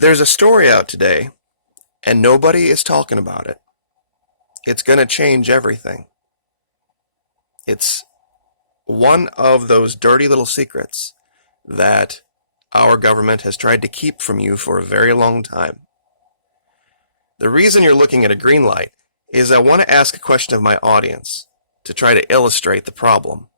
There's a story out today, and nobody is talking about it. It's going to change everything. It's one of those dirty little secrets that our government has tried to keep from you for a very long time. The reason you're looking at a green light is I want to ask a question of my audience to try to illustrate the problem.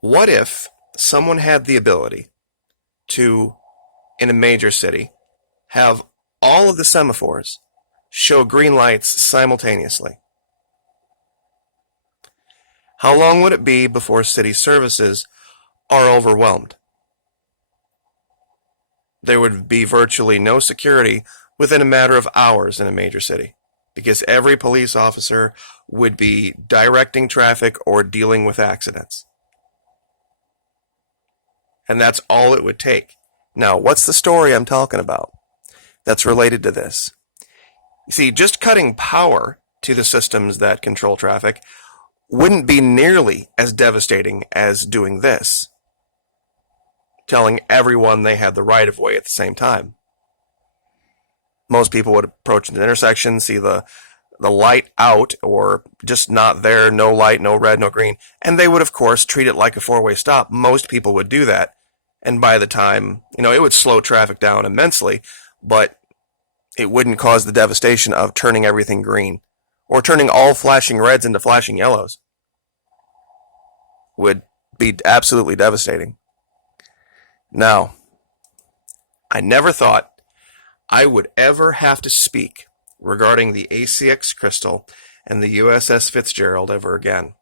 What if someone had the ability to, in a major city, have all of the semaphores show green lights simultaneously? How long would it be before city services are overwhelmed? There would be virtually no security within a matter of hours in a major city, because every police officer would be directing traffic or dealing with accidents. And that's all it would take. Now, what's the story I'm talking about that's related to this? You see, just cutting power to the systems that control traffic wouldn't be nearly as devastating as doing this, telling everyone they had the right of way at the same time. Most people would approach an intersection, see the light out or just not there, no light, no red, no green, and they would, of course, treat it like a four-way stop. Most people would do that, and by the time, it would slow traffic down immensely, but it wouldn't cause the devastation of turning everything green or turning all flashing reds into flashing yellows. Would be absolutely devastating. Now, I never thought I would ever have to speak regarding the ACX Crystal and the USS Fitzgerald ever again.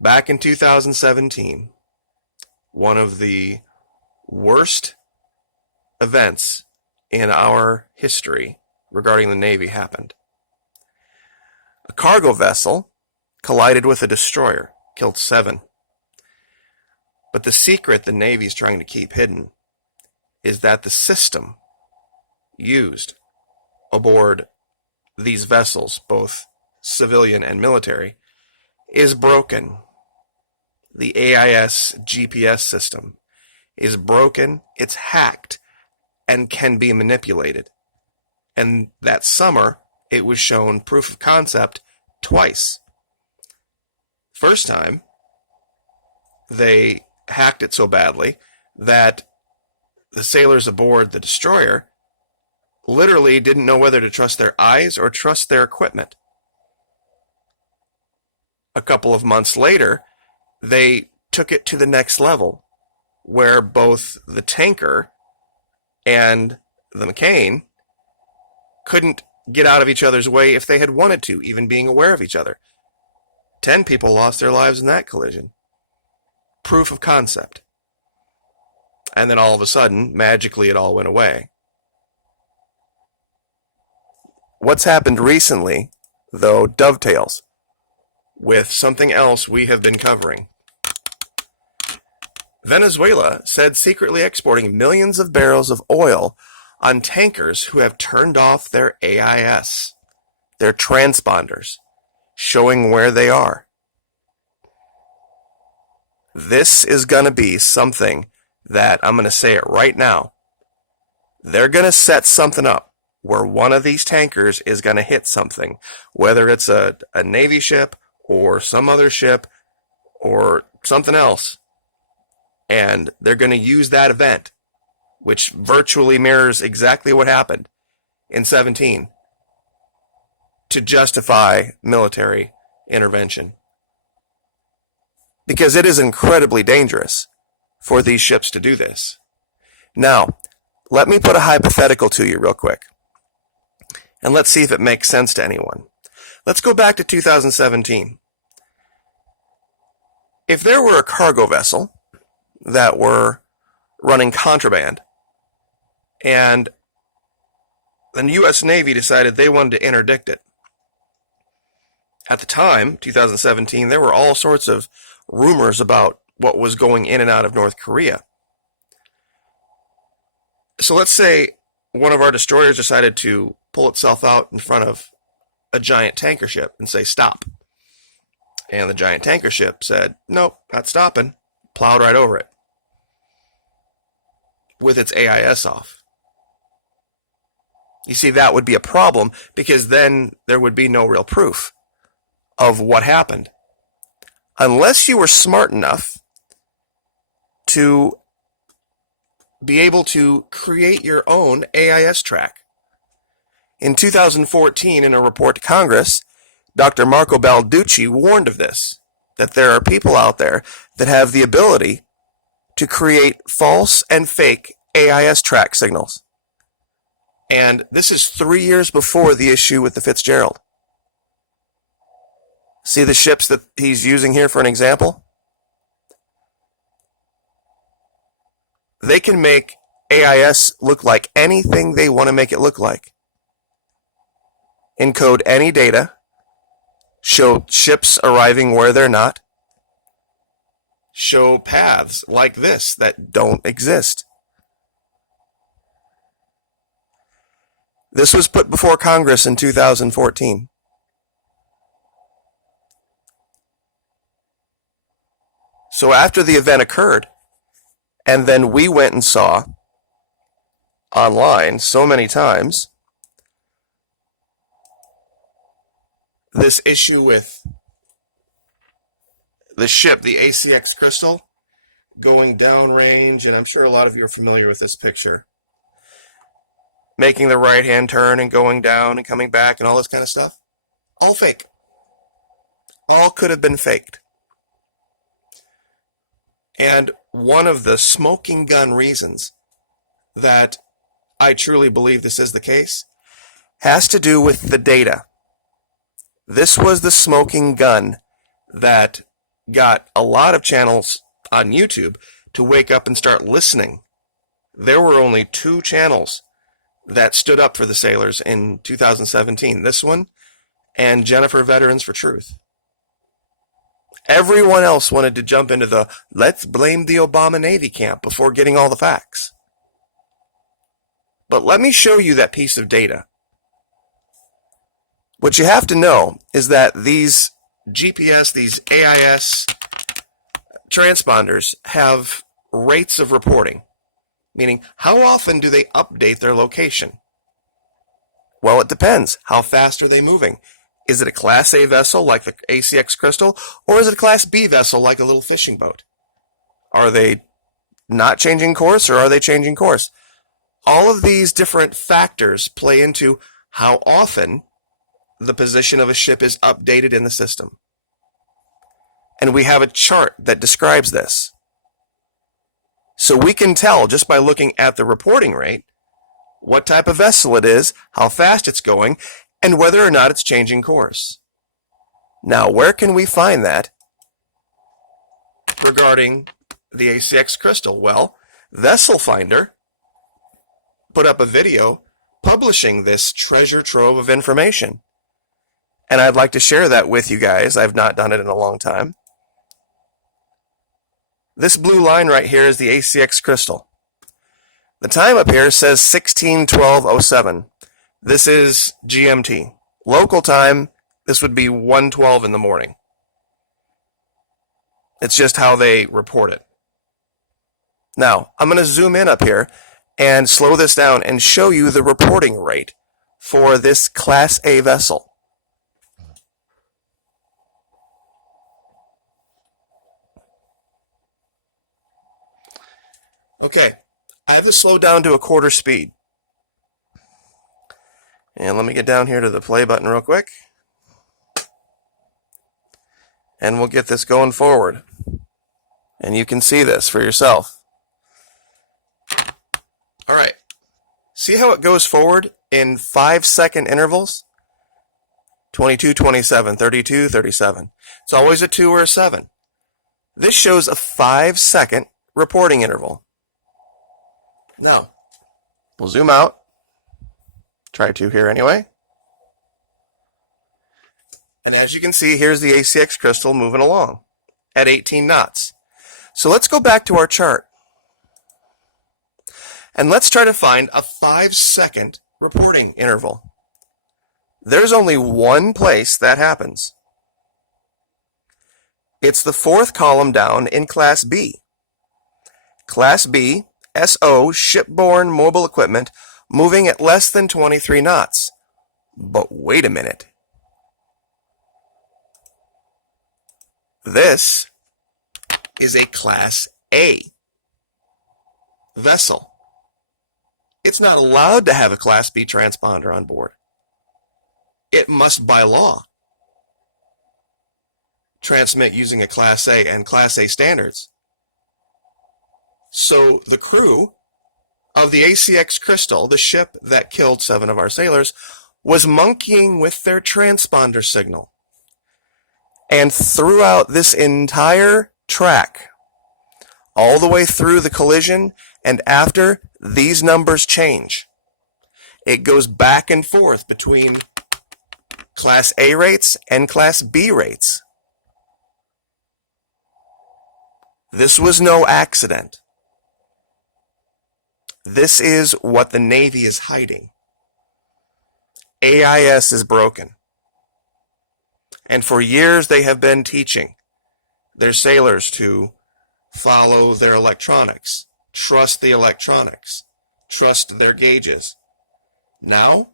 Back in 2017, one of the worst events in our history regarding the Navy happened. A cargo vessel collided with a destroyer, killed 7. But the secret the Navy's trying to keep hidden is that the system used aboard these vessels, both civilian and military, is broken. The AIS GPS system is broken, it's hacked, and can be manipulated. And that summer, it was shown proof of concept twice. First time, they hacked it so badly that the sailors aboard the destroyer literally didn't know whether to trust their eyes or trust their equipment. A couple of months later, they took it to the next level, where both the tanker and the McCain couldn't get out of each other's way if they had wanted to, even being aware of each other. 10 people lost their lives in that collision. Proof of concept. And then all of a sudden, magically it all went away. What's happened recently, though, dovetails with something else we have been covering. Venezuela said secretly exporting millions of barrels of oil on tankers who have turned off their AIS, their transponders, showing where they are. This is going to be something that, I'm going to say it right now, they're going to set something up where one of these tankers is going to hit something, whether it's a Navy ship or some other ship or something else. And they're going to use that event, which virtually mirrors exactly what happened in 17, to justify military intervention. Because it is incredibly dangerous for these ships to do this. Now, let me put a hypothetical to you real quick, and let's see if it makes sense to anyone. Let's go back to 2017. If there were a cargo vessel that were running contraband, and the U.S. Navy decided they wanted to interdict it. At the time, 2017, there were all sorts of rumors about what was going in and out of North Korea. So let's say one of our destroyers decided to pull itself out in front of a giant tanker ship and say, stop. And the giant tanker ship said, nope, not stopping. Plowed right over it. with its AIS off. You see, that would be a problem because then there would be no real proof of what happened. Unless you were smart enough to be able to create your own AIS track. In 2014, in a report to Congress, Dr. Marco Balducci warned of this, that there are people out there that have the ability to create false and fake AIS track signals. And this is 3 years before the issue with the Fitzgerald. See the ships that he's using here for an example? They can make AIS look like anything they want to make it look like. Encode any data, show ships arriving where they're not, show paths like this that don't exist. This was put before Congress in 2014. So after the event occurred, and then we went and saw online so many times this issue with the ship, the ACX Crystal, going downrange, and I'm sure a lot of you are familiar with this picture. Making the right-hand turn and going down and coming back and all this kind of stuff. All fake. All could have been faked. And one of the smoking gun reasons that I truly believe this is the case has to do with the data. This was the smoking gun that got a lot of channels on YouTube to wake up and start listening. There were only 2 channels that stood up for the sailors in 2017. This one and Jennifer Veterans for Truth. Everyone else wanted to jump into the let's blame the Obama Navy camp before getting all the facts. But let me show you that piece of data. What you have to know is that these GPS, these AIS transponders have rates of reporting, meaning how often do they update their location? Well, it depends. How fast are they moving? Is it a Class A vessel like the ACX Crystal, or is it a Class B vessel like a little fishing boat? Are they not changing course, or are they changing course? All of these different factors play into how often the position of a ship is updated in the system. And we have a chart that describes this. So we can tell just by looking at the reporting rate what type of vessel it is, how fast it's going, and whether or not it's changing course. Now, where can we find that regarding the ACX Crystal? Well, Vessel Finder put up a video publishing this treasure trove of information. And I'd like to share that with you guys. I've not done it in a long time. This blue line right here is the ACX Crystal. The time up here says 16:12:07. This is GMT. Local time, this would be 1:12 in the morning. It's just how they report it. Now, I'm going to zoom in up here and slow this down and show you the reporting rate for this Class A vessel. Okay, I have this slowed down to a quarter speed. And let me get down here to the play button real quick. And we'll get this going forward. And you can see this for yourself. All right. See how it goes forward in 5-second intervals? 22, 27, 32, 37. It's always a 2 or a 7. This shows a 5-second reporting interval. Now, we'll zoom out. Try to here anyway. And as you can see, here's the ACX Crystal moving along at 18 knots. So let's go back to our chart. And let's try to find a 5-second reporting interval. There's only one place that happens. It's the 4th column down in Class B. Class B SO, shipborne mobile equipment, moving at less than 23 knots. But wait a minute. This is a Class A vessel. It's not allowed to have a Class B transponder on board. It must, by law, transmit using a Class A and Class A standards. So the crew of the ACX Crystal, the ship that killed 7 of our sailors, was monkeying with their transponder signal. And throughout this entire track, all the way through the collision and after, these numbers change. It goes back and forth between Class A rates and Class B rates. This was no accident. This is what the Navy is hiding. AIS is broken. And for years they have been teaching their sailors to follow their electronics, trust the electronics, trust their gauges. Now,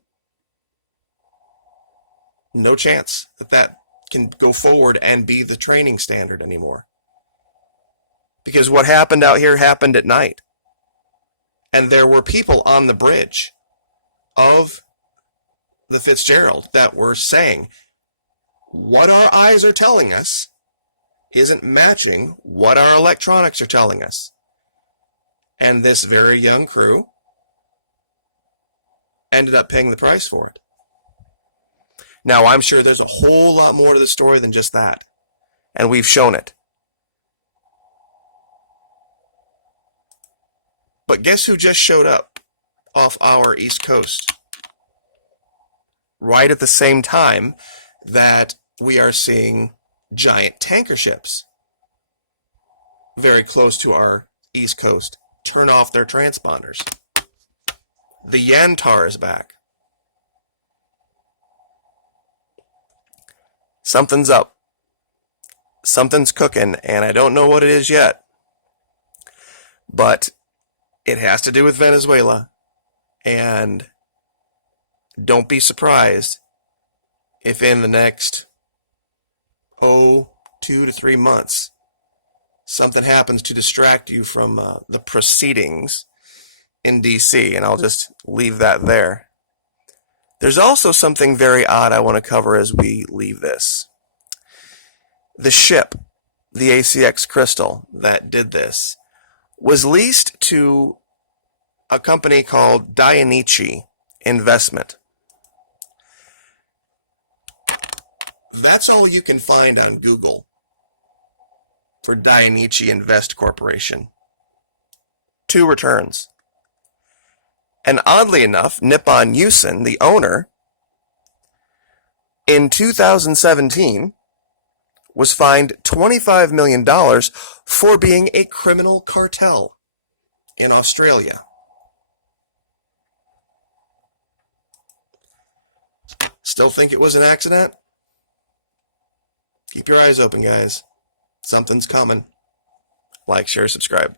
no chance that that can go forward and be the training standard anymore. Because what happened out here happened at night. And there were people on the bridge of the Fitzgerald that were saying, what our eyes are telling us isn't matching what our electronics are telling us. And this very young crew ended up paying the price for it. Now, I'm sure there's a whole lot more to the story than just that. And we've shown it. But guess who just showed up off our East Coast? Right at the same time that we are seeing giant tanker ships very close to our East Coast turn off their transponders. The Yantar is back. Something's up. Something's cooking, and I don't know what it is yet. But it has to do with Venezuela. And don't be surprised if in the next 2 to 3 months something happens to distract you from the proceedings in D.C., and I'll just leave that there. There's also something very odd I want to cover as we leave this. The ship, the ACX Crystal, that did this, was leased to a company called Dainichi Investment. That's all you can find on Google for Dainichi Invest Corporation. 2 returns. And oddly enough, Nippon Yusen, the owner, in 2017 was fined $25 million for being a criminal cartel in Australia. Still think it was an accident? Keep your eyes open, guys. Something's coming. Like, share, subscribe.